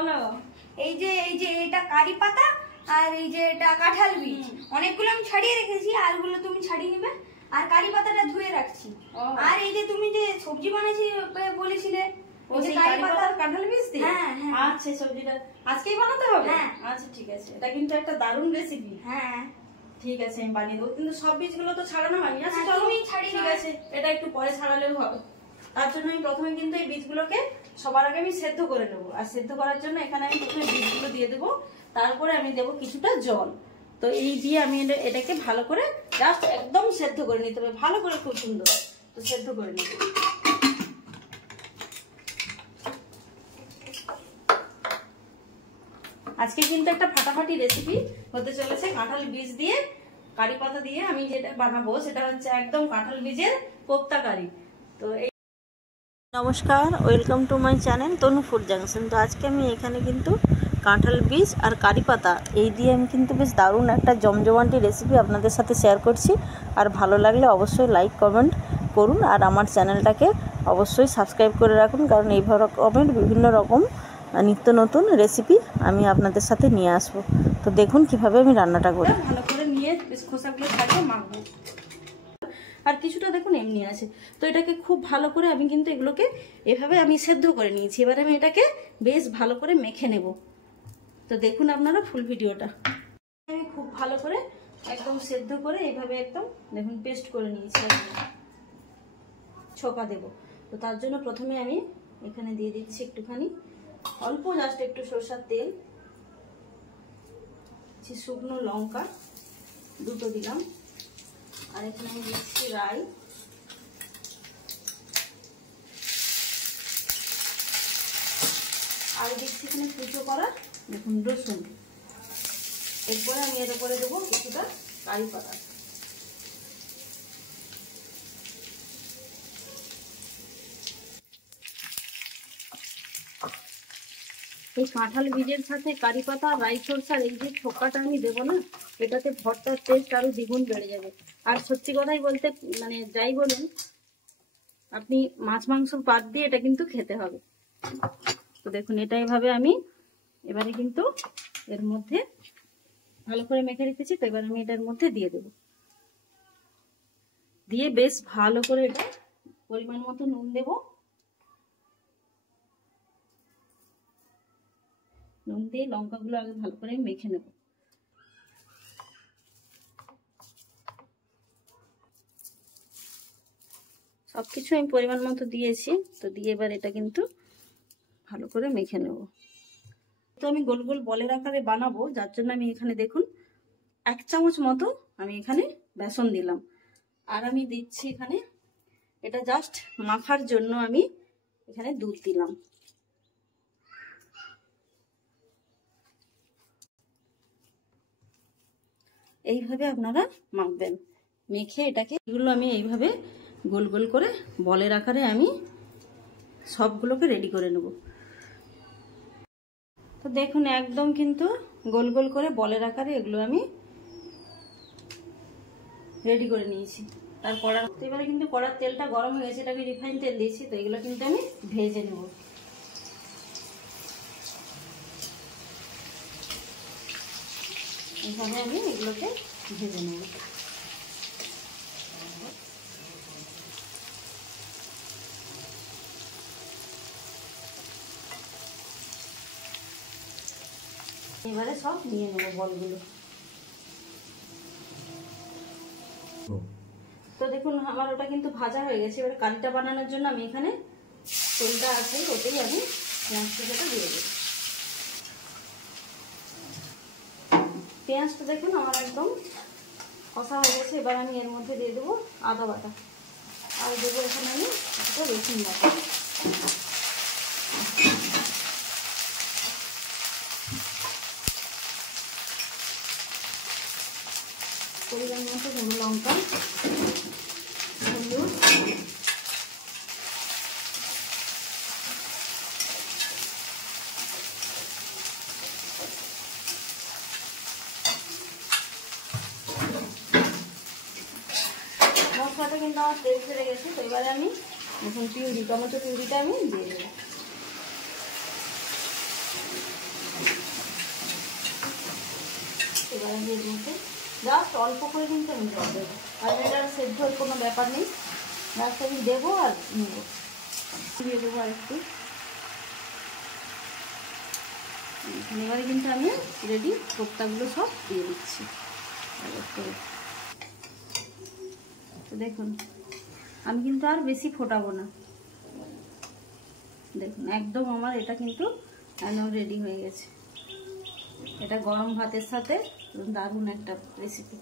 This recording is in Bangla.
বলো। এই যে এটা কারি পাতা আর এই যে এটা কাঁঠাল বীজ, অনেকগুলো আমি ছাড়িয়ে রেখেছি, আরগুলো তুমি ছাড়িয়ে নেবে। আর কারি পাতাটা ধুয়ে রাখছি। আর এই যে তুমি যে সবজি বানাইছি বলেছিলে, কাঁঠাল বীজ দিয়ে? হ্যাঁ হ্যাঁ। আচ্ছা, সবজিটা আজকেই বানাতে হবে? হ্যাঁ। আচ্ছা ঠিক আছে, এটা কিন্তু একটা দারুণ রেসিপি। হ্যাঁ ঠিক আছে, আমি বানিয়ে দেবো, কিন্তু সব বীজগুলো তো ছাড়ানো হয়নি। আচ্ছা চলো, তুমি ছাড়িয়ে ঠিক আছে, এটা একটু পরে ছাড়ালেও হবে। তার জন্য আমি প্রথমে কিন্তু এই বীজগুলোকে সবার আগে আমি সেদ্ধ করে নেবো। আর সেদ্ধ করার জন্য এখানে আমি প্রথমে বীজগুলো দিয়ে দেবো, তারপরে আমি দেবো কিছুটা জল। তো এই দিয়ে আমি এটাকে ভালো করে জাস্ট একদম সেদ্ধ করে নিতে হবে, ভালো করে, খুব সুন্দর। তো সেদ্ধ করে নিতে হবে। আজকে কিন্তু একটা ফাটাফাটি রেসিপি হতে চলেছে কাঁঠাল বীজ দিয়ে কারি পাতা দিয়ে। আমি যেটা বানাবো সেটা হচ্ছে একদম কাঁঠাল বীজের কোপ্তা কারি। তো এই নমস্কার, welcome to my channel Tanu food junction. তো আজকে আমি এখানে কিন্তু কাঁঠাল বীজ আর কারি পাতা এই দিয়ে আমি কিন্তু বেশ দারুণ একটা জমজমাটি রেসিপি আপনাদের সাথে শেয়ার করছি। আর ভালো লাগলে অবশ্যই লাইক কমেন্ট করুন, আর আমার চ্যানেলটাকে অবশ্যই সাবস্ক্রাইব করে রাখুন, কারণ এই রকমের বিভিন্ন রকম নিত্য নতুন রেসিপি আমি আপনাদের সাথে নিয়ে আসব। তো দেখুন কিভাবে আমি রান্নাটা করি। ভালো করে নিয়ে বেশ খোসাগুলো ছাড়িয়ে মাখবো। আর কিছুটা দেখুন এমনি আছে। তো এটাকে খুব ভালো করে আমি কিন্তু এগুলোকে এভাবে আমি সেদ্ধ করে নিয়েছি। এবারে আমি এটাকে বেশ ভালো করে মেখে নেব। তো দেখুন আপনারা ফুল ভিডিওটা। আমি খুব ভালো করে একদম সেদ্ধ করে এইভাবে একদম দেখুন পেস্ট করে নিয়েছি। ছোকা দেব। তো তার জন্য প্রথমে আমি এখানে দিয়ে দিচ্ছি একটুখানি অল্প জাস্ট একটু সরষের তেল, শুকনো লঙ্কা দুটো দিলাম, আর এখানে আমি দিচ্ছি রাই, আর দিচ্ছি এখানে কুচো করা দেখুন রসুন। এরপরে আমি এর উপরে দেবো কিছুটা কারি পাতা। এই কাঁঠাল বীজের সাথে কারি পাতা রাই সরষার এই যে ছোকাটা আমি দেবো না, এটাতে ভর্তার টেস্ট আরো দ্বিগুণ বেড়ে যাবে। আর সত্যি কথাই বলতে মানে যাই বলুন, আপনি মাছ মাংস বাদ দিয়ে এটা কিন্তু খেতে হবে। তো দেখুন এটা এইভাবে আমি এবারে কিন্তু এর মধ্যে ভালো করে মেখে রেখেছি। তো এবার আমি এটার মধ্যে দিয়ে দেব, দিয়ে বেশ ভালো করে এটা পরিমাণ মতো নুন দেবো। নুন দিয়ে লঙ্কাগুলো আগে ভালো করে মেখে নেব। সবকিছু আমি পরিমাণ মতো দিয়েছি। তো দিয়ে এবার এটা কিন্তু ভালো করে মেখে নেব। তো আমি গোল গোল বলের আকারে বানাবো, যার জন্য আমি এখানে দেখুন 1 চামচ মতো আমি এখানে বেসন দিলাম। আর আমি দিচ্ছি এখানে এটা জাস্ট মাখার জন্য আমি এখানে দুধ দিলাম। এইভাবে আপনারা মাখবেন। মেখে এটাকে এগুলো আমি এইভাবে গোল গোল করে বলের আকারে আমি সবগুলোকে রেডি করে নেব। তো দেখুন একদম কিন্তু গোল গোল করে বলের আকারে এগুলো আমি রেডি করে নিয়েছি। তার কড়া এবারে কিন্তু কড়ার তেলটা গরম হয়ে গেছে, এটা আমি রিফাইন তেল দিয়েছি। তো এগুলো কিন্তু আমি ভেজে নেব। এইভাবে আমি এগুলোকে ভেজে নেব। এবারে সব নিয়ে নেব বলগুলো। তো দেখুন আমার ওটা কিন্তু ভাজা হয়ে গেছে। এবারে কারিটা বানানোর জন্য আমি এখানে তেলটা আছে ওতেই আমি পেঁয়াজ কুচোটা দিয়ে দেব। পেঁয়াজটা দেখুন আমার একদম কষা হয়ে গেছে। এবার আমি এর মধ্যে দিয়ে দেবো আদা বাটা, আর দেবো এখানে আমি একটা রসুন বাটা। পরিমাণ মতো দেবো লঙ্কা, হলুদ, মশলাটা কিন্তু আমার তেল ছেড়ে গেছে। তো এবারে আমি এখন পিউরি টমেটো পিউরিটা আমি দিয়ে দেবো। দিয়ে এগুলোতে জাস্ট অল্প করে কিন্তু আমি জল দেবো, আর এটার সেদ্ধর কোনো ব্যাপার নেই। জাস্ট আমি দেবো আর নেবো, দিয়ে দেবো আর একটু। এবারে কিন্তু আমি রেডি কোপ্তাগুলো সব দিয়ে দিচ্ছি। তো দেখুন আমি কিন্তু আর বেশি ফোটাবো না, দেখুন একদম আমার এটা কিন্তু একদম রেডি হয়ে গেছে। এটা গরম ভাতের সাথে দারুণ একটা রেসিপি।